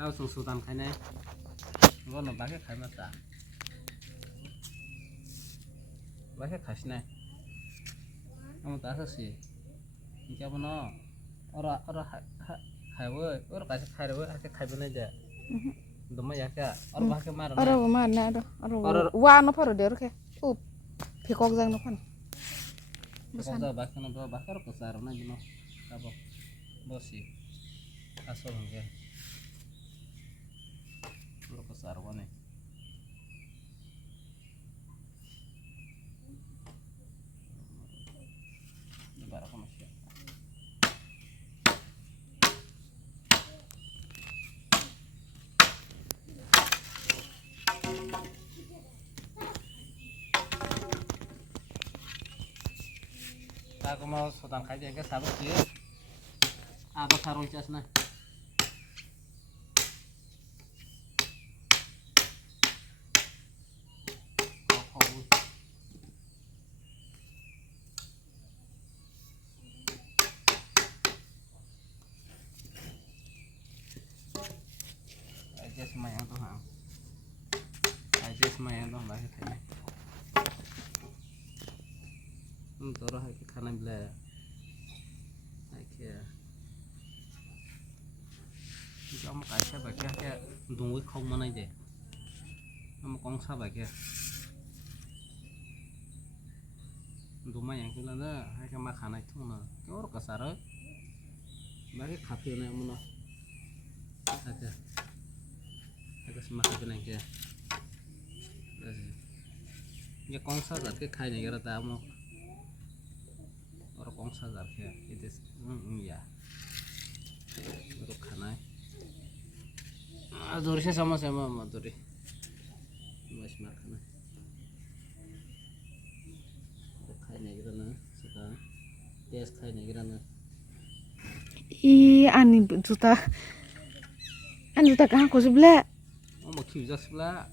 tao sung sudan khai này ngon là bác cái khai mà ta bác cái khai này ông ta sao xí cái bọn nó ở khai với ở cái khai rồi cái khai bên này giờ đúng mà cái ở bác cái mà rồi Aro ma na aro wa no paro der ke up phikok jang no pan Kau tahu bahkan apa bahkan kesar na gino apa bosi asal hongke lo kesar wane lebar apa masih aku mau sotang kaji ke sabuk sih apa sarung cas nah aja semayang tuh hang aja semayang tuh bahasa kayaknya toro hai खाना मिलाया hai क्या हम कैसे बाकी क्या दूंगी खाऊ मनाई दे हम कौन सा बाकी दूमा yang kita ना hai क्या मा खाना itu ना क्या और कसर बाकी खाते ना मुना अच्छा अच्छा semua खाते ना क्या ये कौन सा जाके खाई नहीं करा था हम और कौन सा जाके itu ya untuk खाना है Adori sih sama-sama Adori masih makan खाने की ना sekarang tes खाने की ना I ani juta kah ko sebelah oh mau kiu jas sebelah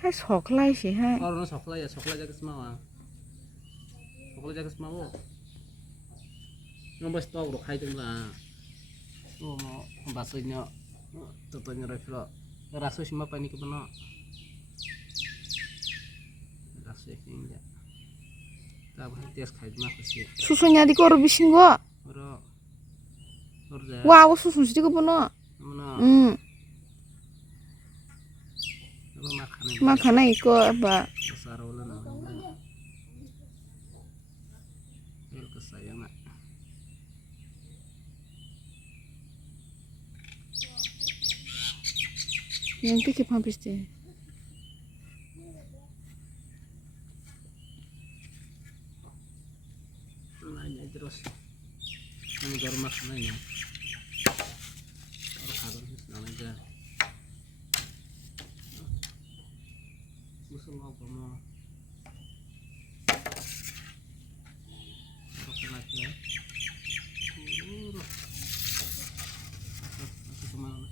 hai soklai sih hai oh no soklai ya soklai jaga semua soklai jaga semua oh nggak tau udah khai lah oh mau bahasanya tentunya reflo rasa sih apa ini kebenar rasa ini ya tapi tes khai mah sih susunya di kor bising gua bro wah aku susun sih ke pono makanya iko apa besar ulah nah il kesayangan yang pikir habis deh nanya terus ini baru makan nanya baru kabar senang aja musuh apa mau makan lagi ya masih kemana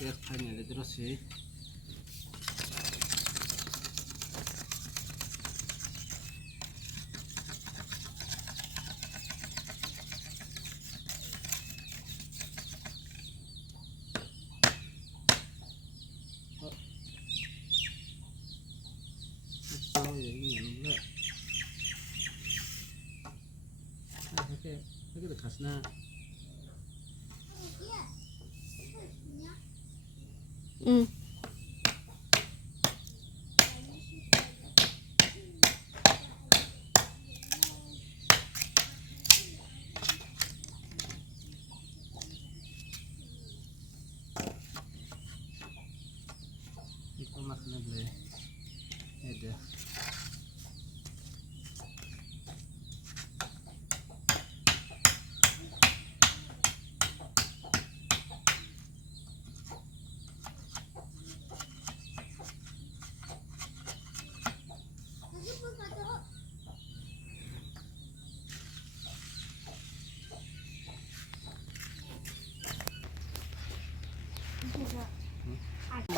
tes kayaknya terus sih oh ya ini yang enggak oke dekasnya itu makanya boleh ada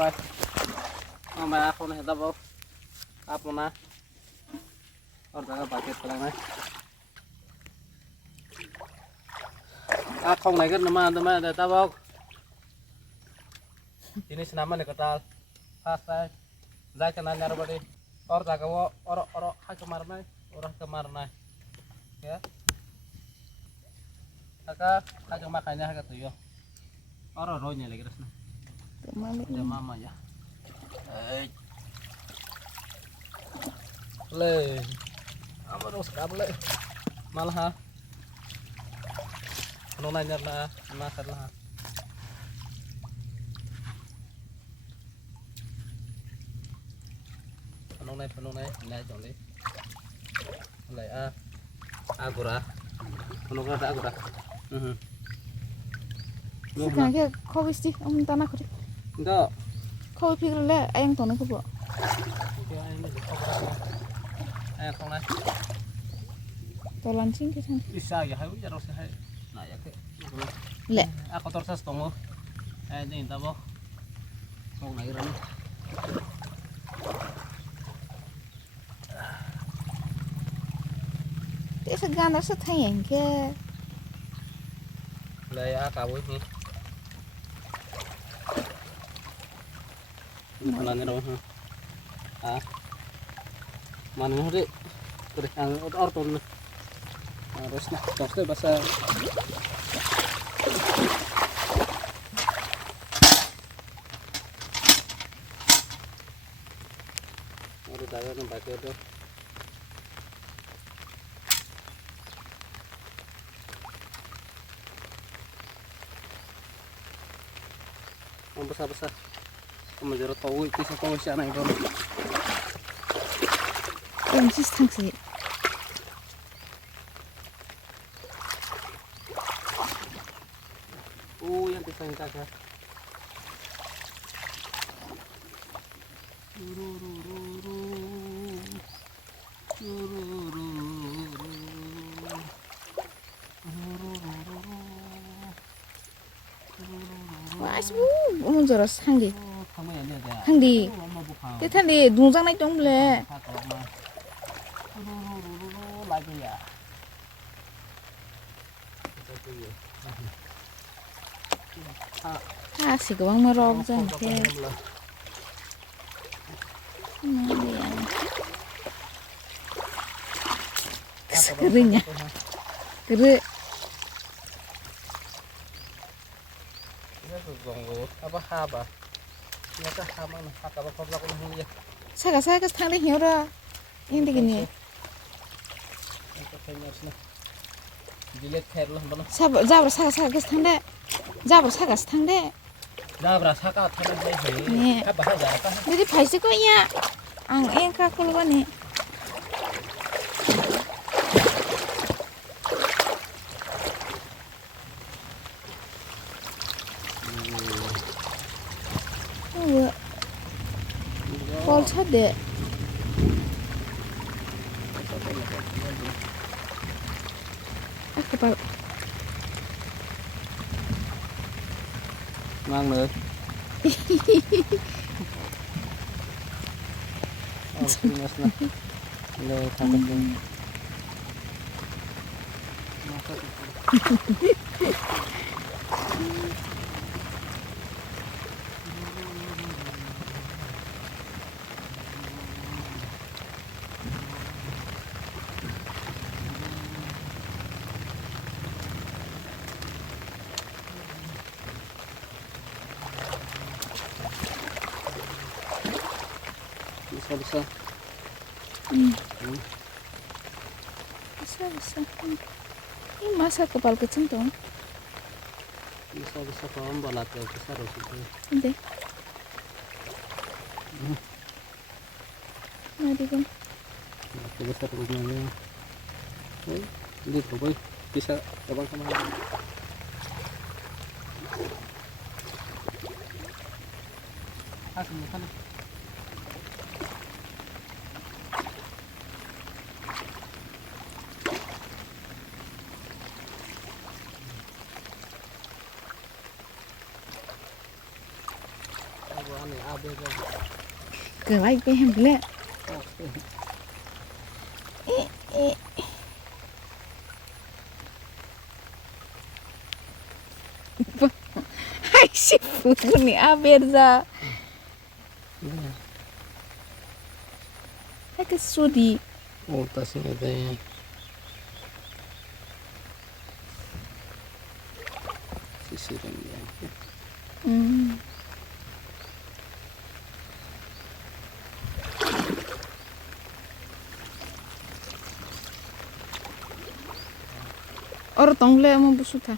rồi mà không này đâu áp luôn nè còn cái paket cái này không này cái nama để tao bao ini senama nih ketal pas saya zai kena nyar badi or jaga wo or ha kemar nai orang kemar nai ya kakak kakak makanya kakak tuh yo or ronya lagi terus Mami. ada mama ya le ama terus kabel malah ha nona nyar na makan lah penung này chọn đi lại agora penung ada agora Sekarang ke kau isti om tanah kau. enggak Kau pikir le ayang tono kau buat. không này Tolan sing ke sana. bisa ya hayu harus hay nah ya ke Le. aku terus tunggu ini entah boh mau ngairan Dia segan rasa tayang ke. lấy cá bối nhỉ lần này đâu hả mà nó đi từ hàng ở tuần terus nah terus bahasa udah tahu kan pakai itu besar menjadi tahu itu tahu siapa yang itu Yang sih tangsi. yang bisa kita kan Wah, semua om joros hangdi. kamu yang dia ada Hangdi. mama bukan Dia tadi dungjang naik dong le. lagi ya Ah, si gawang merok jang ke. Keringnya. Kere. apa haba nyata hama nah haka apa apa aku ya Saga tang le hiora. Ini gini. itu kayaknya harusnya dilihat kayak lah mana Jabra saga tang de. Jabra saga tang de. dah berasa kau tanah Nih. lagi apa aja apa Jadi paisi kok ya. Ang engka keluar nih. Oh, kol deh. Kepal. mang nữa serius lah le takut bisa Bisa. Ini masa kepal kecentong. bisa kawan balat ya besar itu Nanti. Mari kan. besar rumahnya ini tuh bisa terbang kemana semua kan Ke lai pe hem le. Hai si ni aberza. Hai ke sudi. Oh, tas ini deh. Sisirin dia. Or tong le mo busuta.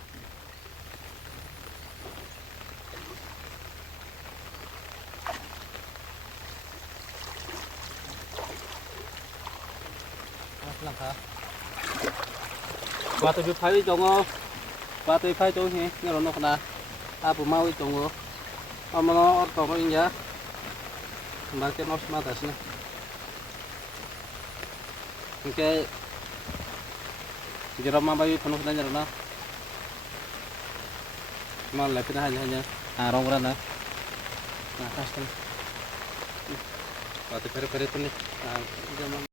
Qua tôi biết phải trồng không? Qua tôi phải trồng gì? Nghe nó nè. Bù mau trồng không? Mà nó trồng nó như mà cái nó smart đấy. Cái giờ mà bây giờ nó đang nó mà lại cái này hanya rong ra nè. Nah, kasih. Qua tôi phải tu nih.